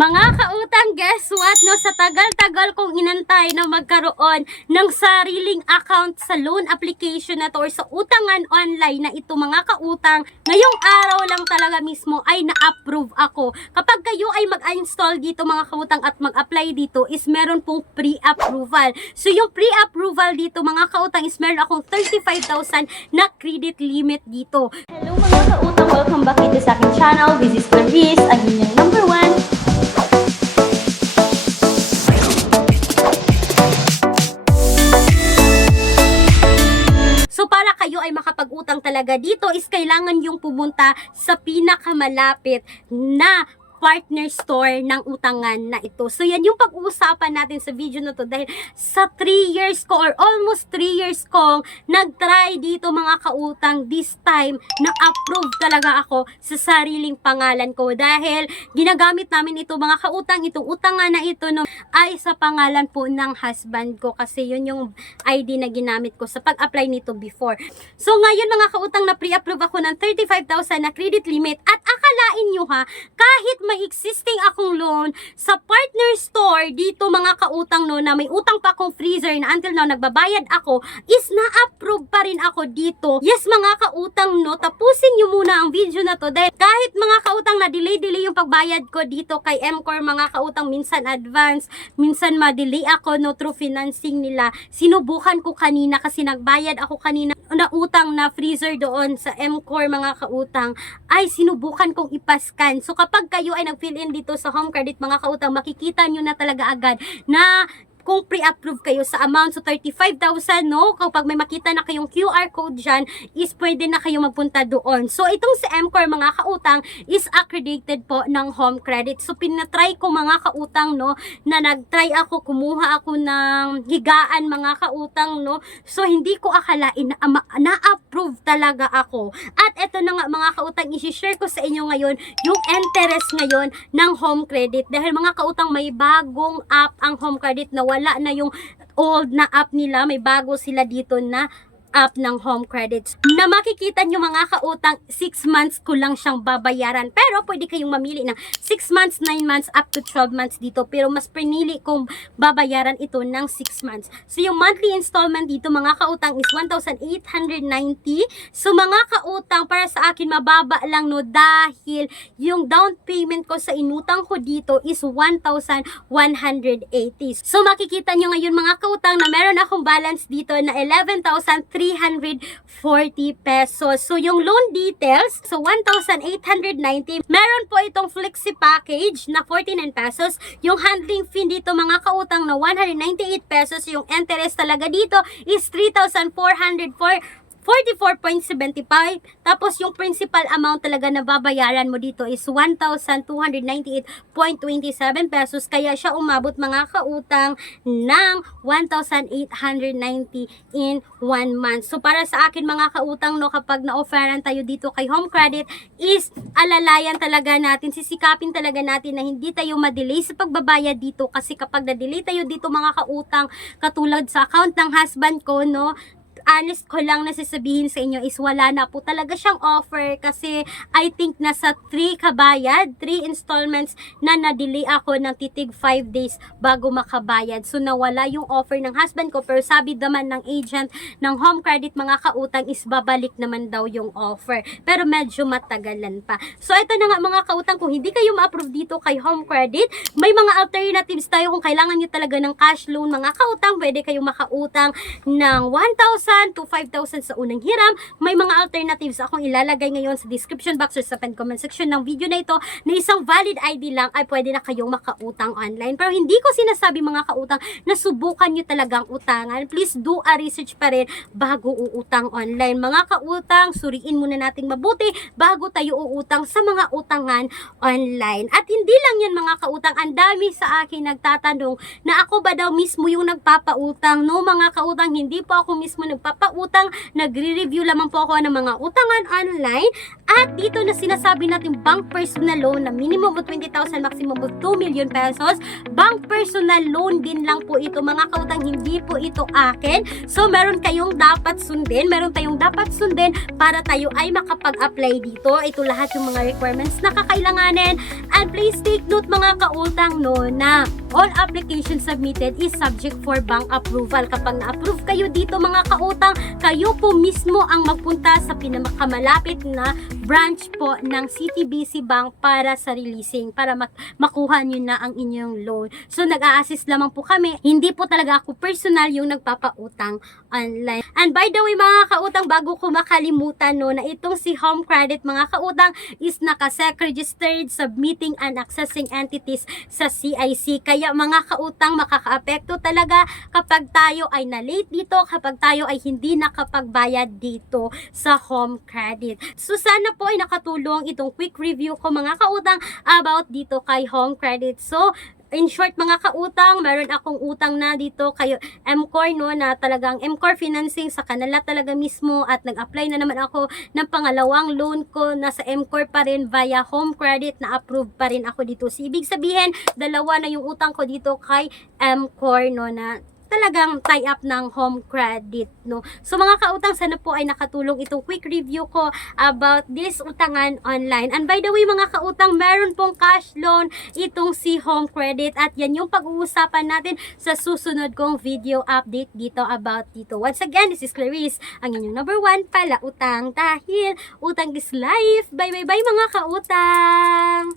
Mga kautang, guess what? No, sa tagal-tagal kong inantay na magkaroon ng sariling account sa loan application na to or sa utangan online na ito mga kautang, ngayong araw lang talaga mismo ay na-approve ako. Kapag kayo ay mag-install dito mga kautang at mag-apply dito is meron pong pre-approval. So yung pre-approval dito mga kautang is meron akong 35,000 na credit limit dito. Hello mga kautang, welcome back dito sa aking channel. This is Clarice, ang inyong number 1. So para kayo ay makapag-utang talaga dito is kailangan yung pumunta sa pinakamalapit na partner store ng utangan na ito. So yan yung pag-uusapan natin sa video na to dahil sa 3 years ko or almost 3 years kong nag-try dito mga kautang, this time na-approve talaga ako sa sariling pangalan ko dahil ginagamit namin ito mga kautang, itong utangan na ito no, ay sa pangalan po ng husband ko kasi yun yung ID na ginamit ko sa pag-apply nito before. So ngayon mga kautang na pre-approve ako ng 35,000 na credit limit at akalain nyo ha, kahit may existing akong loan sa partner store dito mga kautang no na may utang pa akong freezer na until now nagbabayad ako is na-approve pa rin ako dito. Yes mga kautang no, tapusin nyo muna ang video na to dahil kahit mga kautang na delay yung pagbayad ko dito kay Mcore mga kautang, minsan advance, minsan ma-delay ako no through financing nila. Sinubukan ko kanina kasi nagbayad ako kanina na utang na freezer doon sa Mcore mga kautang ay sinubukan kong ipascan. So kapag kayo ay nag-fill in dito sa home credit mga kautang, makikita nyo na talaga agad na kung pre-approve kayo sa amount so 35,000 no, kapag may makita na kayong QR code dyan is pwede na kayo magpunta doon. So itong si Mcore mga kautang is accredited po ng home credit. So pinatry ko mga kautang no, na nagtry ako, kumuha ako ng higaan mga kautang no. So hindi ko akalain na na-approve talaga ako. At eto na nga mga kautang, i-share ko sa inyo ngayon yung interest ngayon ng home credit dahil mga kautang may bagong app ang home credit na wala na yung old na app nila, may bago sila dito na app ng home credits na makikita nyo mga kautang 6 months ko lang siyang babayaran pero pwede kayong mamili ng 6 months, 9 months up to 12 months dito pero mas pinili kong babayaran ito ng 6 months. So yung monthly installment dito mga kautang is 1,890. So mga kautang para sa akin mababa lang no dahil yung down payment ko sa inutang ko dito is 1,180. So makikita nyo ngayon mga kautang na meron akong balance dito na 11,340 pesos. So, yung loan details, so 1,890. Meron po itong flexi package na 49 pesos. Yung handling fee dito mga kautang na 198 pesos. Yung interest talaga dito is 3,444.75. Tapos yung principal amount talaga na babayaran mo dito is 1,298.27 pesos. Kaya siya umabot mga kautang ng 1,890 in 1 month. So para sa akin mga kautang no, kapag na-offeran tayo dito kay home credit is alalayan talaga natin, sisikapin talaga natin na hindi tayo ma-delay sa pagbabayad dito kasi kapag na-delay tayo dito mga kautang katulad sa account ng husband ko no, honest ko lang na sasabihin sa inyo is wala na po talaga siyang offer kasi I think nasa 3 kabayad, 3 installments na na-delay ako ng titig 5 days bago makabayad. So nawala yung offer ng husband ko pero sabi naman ng agent ng home credit mga kautang is babalik naman daw yung offer. Pero medyo matagalan pa. So ito na nga mga kautang, kung hindi kayo ma-approve dito kay home credit, may mga alternatives tayo kung kailangan nyo talaga ng cash loan mga kautang, pwede kayong makautang ng 1,000 to 5,000 sa unang hiram. May mga alternatives akong ilalagay ngayon sa description box or sa comment section ng video na ito na isang valid ID lang ay pwede na kayong makautang online. Pero hindi ko sinasabi mga kautang na subukan nyo talagang utangan. Please do a research pa rin bago uutang online. Mga kautang, suriin muna nating mabuti bago tayo uutang sa mga utangan online. At hindi lang yan mga kautang, ang dami sa akin nagtatanong na ako ba daw mismo yung nagpapautang. No mga kautang, hindi po ako mismo nagpapautang, nagre-review lamang po ako ng mga utangan online At dito na sinasabi natin bank personal loan na minimum of 20,000, maximum of 2 million pesos. Bank personal loan din lang po ito mga kautang, hindi po ito akin. So meron kayong dapat sundin, meron tayong dapat sundin para tayo ay makapag-apply dito. Ito lahat yung mga requirements na kakailanganin. And please take note mga kautang no na all applications submitted is subject for bank approval. Kapag na-approve kayo dito mga kautang, kayo po mismo ang magpunta sa pinakamalapit na branch po ng CTBC Bank para sa releasing, para makuha nyo na ang inyong loan. So nag-a-assist lamang po kami. Hindi po talaga ako personal yung nagpapautang online. And by the way mga kautang, bago ko makalimutan no, na itong si Home Credit mga kautang is naka-SEC registered, submitting and accessing entities sa CIC. Kaya mga kautang, makaka-apekto talaga kapag tayo ay na-late dito, kapag tayo ay hindi nakapagbayad dito sa Home Credit. So sana po ay nakatulong itong quick review ko mga kautang about dito kay Home Credit. So in short mga kautang, meron akong utang na dito kay MCOR no, na talagang MCOR financing sa kanila talaga mismo, at nag-apply na naman ako ng pangalawang loan ko na sa MCOR pa rin via Home Credit, na approve pa rin ako dito. So, ibig sabihin, dalawa na yung utang ko dito kay MCOR no, na talagang tie-up ng Home Credit, no. So mga kautang, sana po ay nakatulong itong quick review ko about this utangan online. And by the way mga kautang, meron pong cash loan itong si Home Credit, at yan yung pag-uusapan natin sa susunod kong video update dito about dito. Once again, this is Clarice, ang inyong number 1 pala utang, dahil utang is life. Bye bye bye mga kautang!